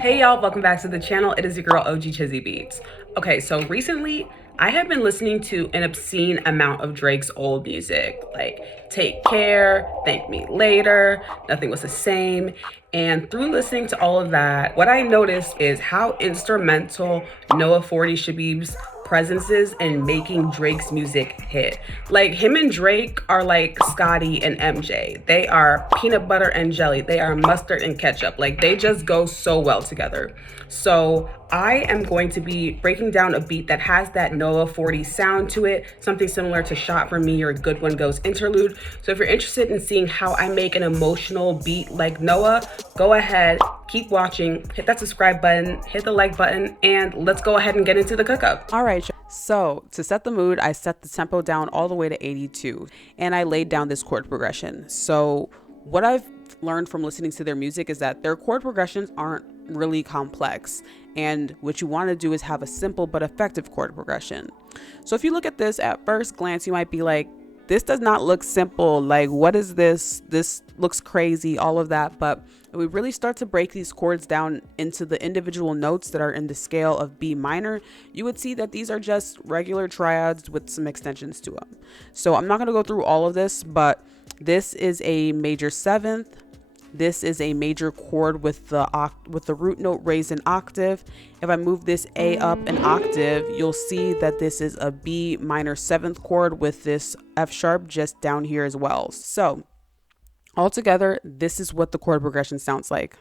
Hey y'all, welcome back to the channel. It is your girl OG Chizzy Beats. Okay, so recently I have been listening to an obscene amount of Drake's old music, like Take Care, Thank Me Later, Nothing Was the Same. And through listening to all of that, what I noticed is how instrumental Noah 40 Shabib's presences in making Drake's music hit. Like him and Drake are like Scotty and MJ. They are peanut butter and jelly. They are mustard and ketchup. Like they just go so well together. So I am going to be breaking down a beat that has that Noah 40 sound to it, something similar to Shot For Me or Good One Goes Interlude. So if you're interested in seeing how I make an emotional beat like Noah, go ahead, keep watching, hit that subscribe button, hit the like button, and let's go ahead and get into the cook-up. All right, so to set the mood, I set the tempo down all the way to 82, and I laid down this chord progression. So what I've learned from listening to their music is that their chord progressions aren't really complex, and what you want to do is have a simple but effective chord progression. So if you look at this at first glance, you might be like, this does not look simple. Like, what is this? This looks crazy, all of that. But we really start to break these chords down into the individual notes that are in the scale of B minor, you would see that these are just regular triads with some extensions to them. So I'm not going to go through all of this, but this is a major seventh. This is a major chord with the root note raised an octave. If I move this A up an octave, you'll see that this is a B minor seventh chord with this F sharp just down here as well. So altogether, this is what the chord progression sounds like.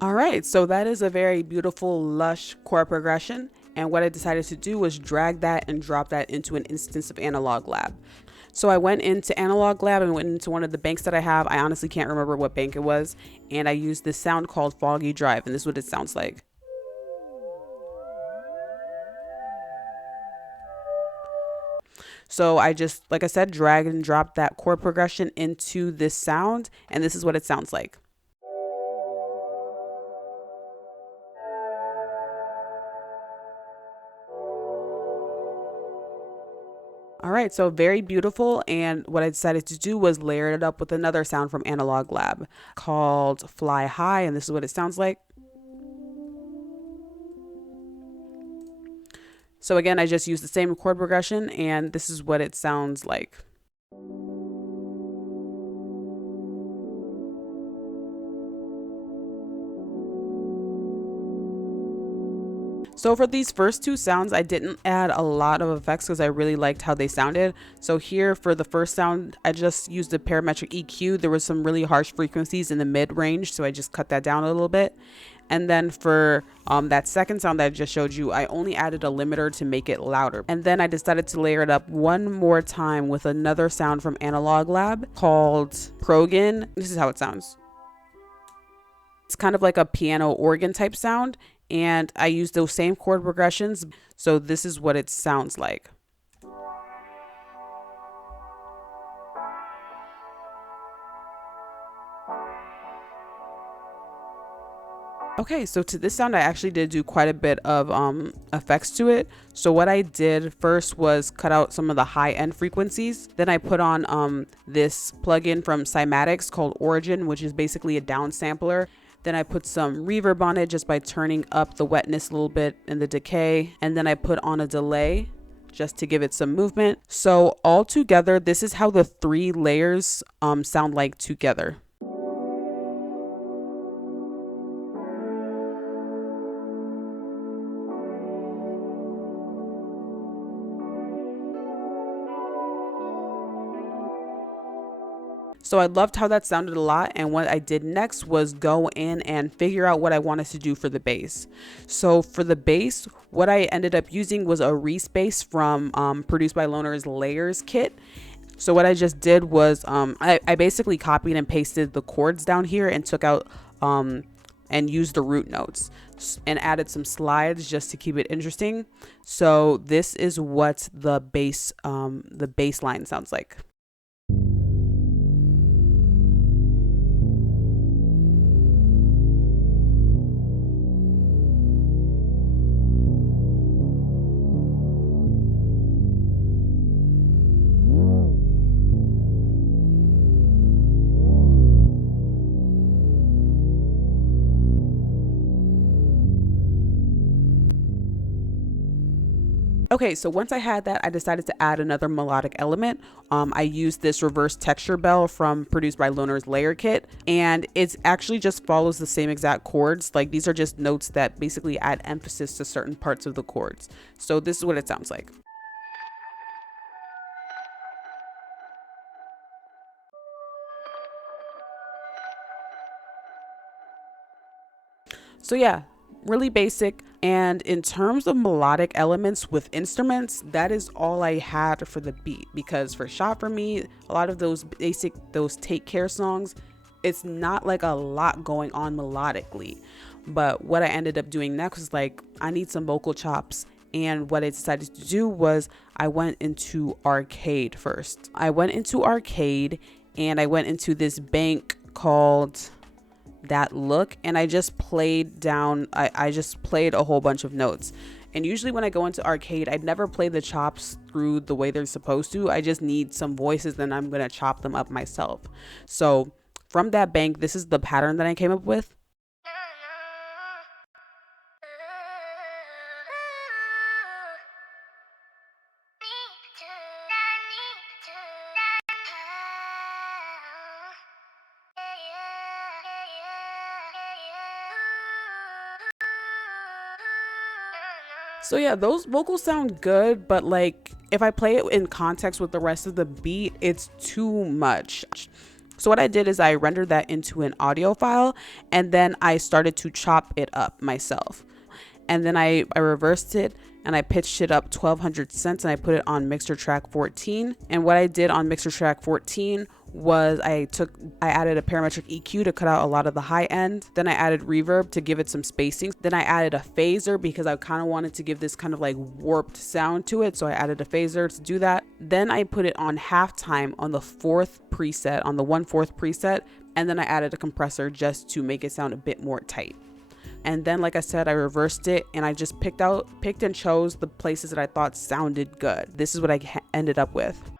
All right, so that is a very beautiful, lush chord progression. And what I decided to do was drag that and drop that into an instance of Analog Lab. So I went into Analog Lab and went into one of the banks that I have. I honestly can't remember what bank it was. And I used this sound called Foggy Drive, and this is what it sounds like. So I just, like I said, drag and drop that chord progression into this sound, and this is what it sounds like. All right, so very beautiful. And what I decided to do was layer it up with another sound from Analog Lab called Fly High, and this is what it sounds like. So again, I just used the same chord progression, and this is what it sounds like. So for these first two sounds, I didn't add a lot of effects because I really liked how they sounded. So here for the first sound, I just used a parametric EQ. There was some really harsh frequencies in the mid range, so I just cut that down a little bit. And then for that second sound that I just showed you, I only added a limiter to make it louder. And then I decided to layer it up one more time with another sound from Analog Lab called Progan. This is how it sounds. It's kind of like a piano organ type sound, and I use those same chord progressions. So this is what it sounds like. Okay, so to this sound, I actually did do quite a bit of effects to it. So what I did first was cut out some of the high end frequencies. Then I put on this plugin from Cymatics called Origin, which is basically a downsampler. Then I put some reverb on it just by turning up the wetness a little bit and the decay. And then I put on a delay just to give it some movement. So all together, this is how the three layers sound like together. So I loved how that sounded a lot, and what I did next was go in and figure out what I wanted to do for the bass. So for the bass, what I ended up using was a Reese bass from Produced by Loner's Layers kit. So what I just did was I basically copied and pasted the chords down here and took out and used the root notes and added some slides just to keep it interesting. So this is what the bass line sounds like. Okay, so once I had that, I decided to add another melodic element. I used this reverse texture bell from produced by Loner's Layer Kit, and it actually just follows the same exact chords. Like, these are just notes that basically add emphasis to certain parts of the chords. So this is what it sounds like. So yeah, really basic. And in terms of melodic elements with instruments, that is all I had for the beat, because for Shot For Me, a lot of those Take Care songs, it's not like a lot going on melodically. But what I ended up doing next was like, I need some vocal chops. And what I decided to do was I went into arcade first. I went into arcade and I went into this bank called That Look, and I just played down, I just played a whole bunch of notes. And usually when I go into arcade, I'd never play the chops through the way they're supposed to. I just need some voices, then I'm gonna chop them up myself. So from that bank, this is the pattern that I came up with. So yeah, those vocals sound good, but like if I play it in context with the rest of the beat, it's too much. So what I did is I rendered that into an audio file, and then I started to chop it up myself. And then I reversed it and I pitched it up 1200 cents and I put it on mixer track 14. And what I did on mixer track 14 was I added a parametric EQ to cut out a lot of the high end. Then I added reverb to give it some spacing. Then I added a phaser because I kind of wanted to give this kind of like warped sound to it. So I added a phaser to do that. Then I put it on halftime on the 4th preset, on the 1/4 preset. And then I added a compressor just to make it sound a bit more tight. And then, like I said, I reversed it and I just picked and chose the places that I thought sounded good. This is what I ended up with.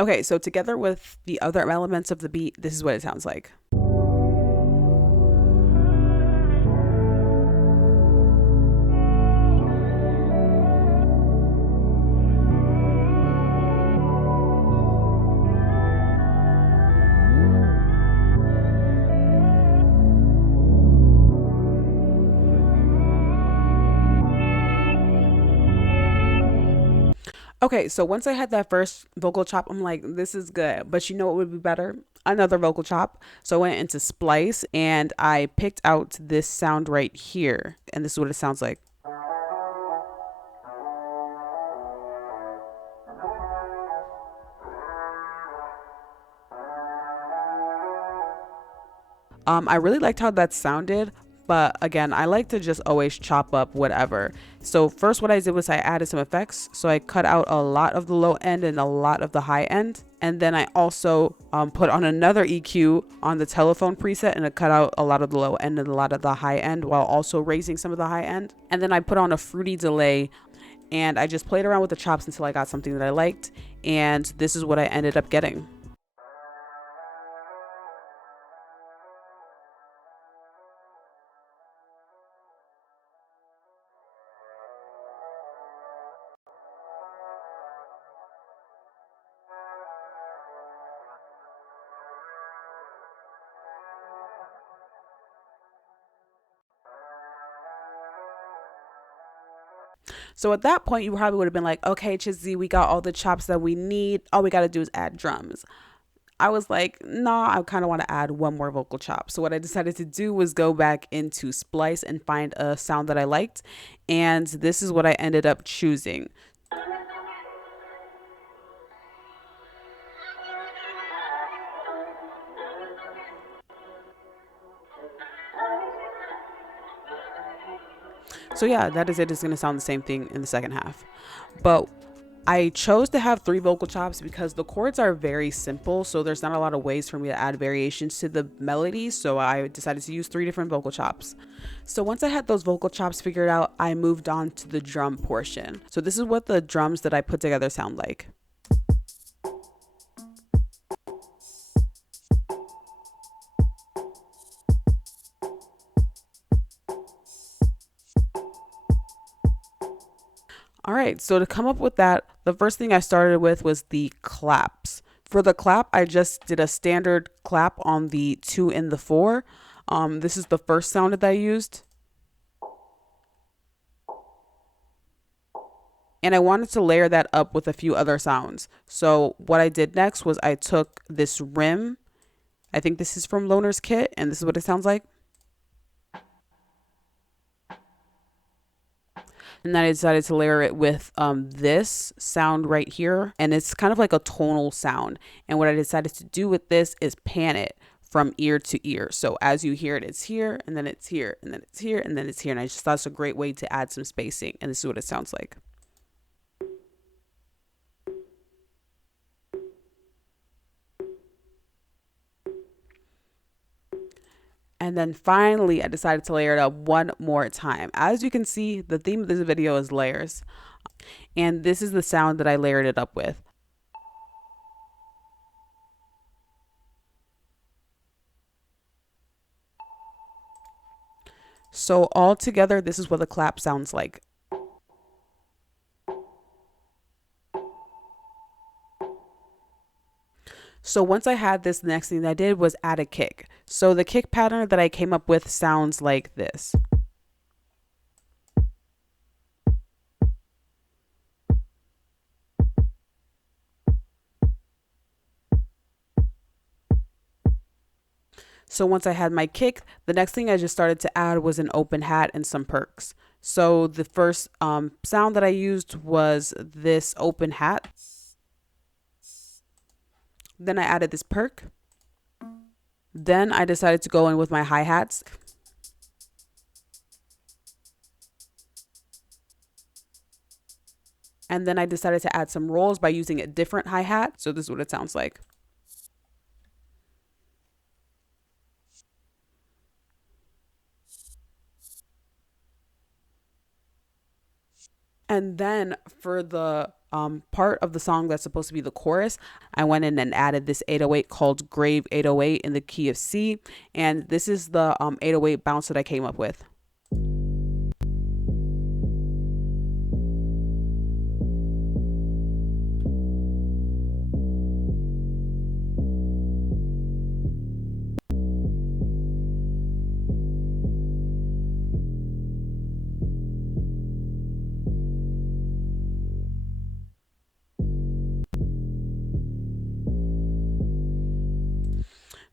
Okay, so together with the other elements of the beat, this is what it sounds like. Okay, so once I had that first vocal chop, I'm like, this is good. But you know what would be better? Another vocal chop. So I went into Splice and I picked out this sound right here. And this is what it sounds like. I really liked how that sounded, but again, I like to just always chop up whatever. So first what I did was I added some effects. So I cut out a lot of the low end and a lot of the high end. And then I also put on another EQ on the telephone preset and it cut out a lot of the low end and a lot of the high end while also raising some of the high end. And then I put on a fruity delay and I just played around with the chops until I got something that I liked. And this is what I ended up getting. So at that point, you probably would have been like, okay, Chizzy, we got all the chops that we need. All we got to do is add drums. I was like, nah, I kind of want to add one more vocal chop. So what I decided to do was go back into Splice and find a sound that I liked. And this is what I ended up choosing. So yeah, that is it. It's going to sound the same thing in the second half. But I chose to have 3 vocal chops because the chords are very simple. So there's not a lot of ways for me to add variations to the melody. So I decided to use 3 different vocal chops. So once I had those vocal chops figured out, I moved on to the drum portion. So this is what the drums that I put together sound like. All right, so to come up with that, the first thing I started with was the claps. For the clap, I just did a standard clap on the 2 and the 4. This is the first sound that I used. And I wanted to layer that up with a few other sounds. So what I did next was I took this rim. I think this is from Loner's Kit, and this is what it sounds like. And then I decided to layer it with this sound right here. And it's kind of like a tonal sound. And what I decided to do with this is pan it from ear to ear. So as you hear it, it's here, and then it's here, and then it's here, and then it's here. And I just thought it's a great way to add some spacing. And this is what it sounds like. And then finally, I decided to layer it up one more time. As you can see, the theme of this video is layers. And this is the sound that I layered it up with. So all together, this is what the clap sounds like. So once I had this, the next thing that I did was add a kick. So the kick pattern that I came up with sounds like this. So once I had my kick, the next thing I just started to add was an open hat and some perks. So the first sound that I used was this open hat. Then I added this perk. Then I decided to go in with my hi-hats. And then I decided to add some rolls by using a different hi-hat. So this is what it sounds like. And then for the part of the song that's supposed to be the chorus, I went in and added this 808 called Grave 808 in the key of C. And this is the 808 bounce that I came up with.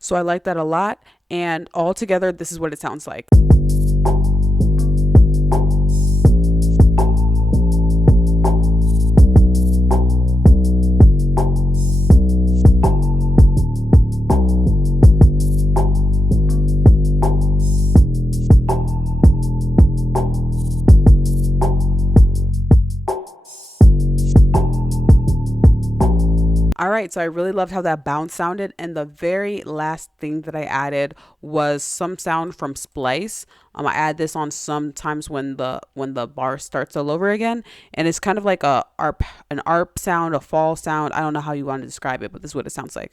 So I like that a lot. And all together, this is what it sounds like. All right, so I really loved how that bounce sounded. And the very last thing that I added was some sound from Splice. I add this on sometimes when the bar starts all over again. And it's kind of like an arp sound, a fall sound. I don't know how you want to describe it, but this is what it sounds like.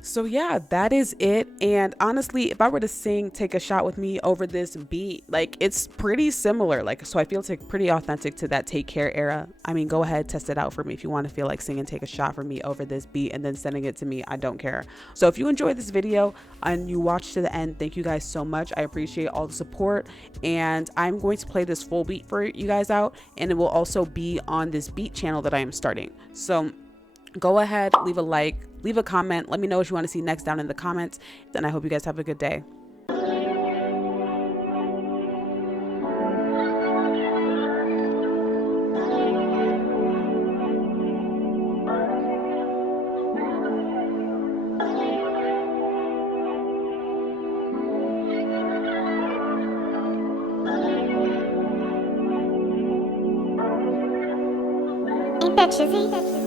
So yeah, that is it. And honestly, if I were to sing Take a Shot with Me over this beat, like it's pretty similar. Like, so I feel it's like pretty authentic to that Take Care era. I mean, go ahead, test it out for me. If you want to feel like singing Take a Shot for Me over this beat and then sending it to me, I don't care. So if you enjoyed this video and you watched to the end, thank you guys so much. I appreciate all the support. And I'm going to play this full beat for you guys out. And it will also be on this beat channel that I am starting. So go ahead, leave a like, leave a comment. Let me know what you want to see next down in the comments. Then I hope you guys have a good day. Ain't that Chizzy?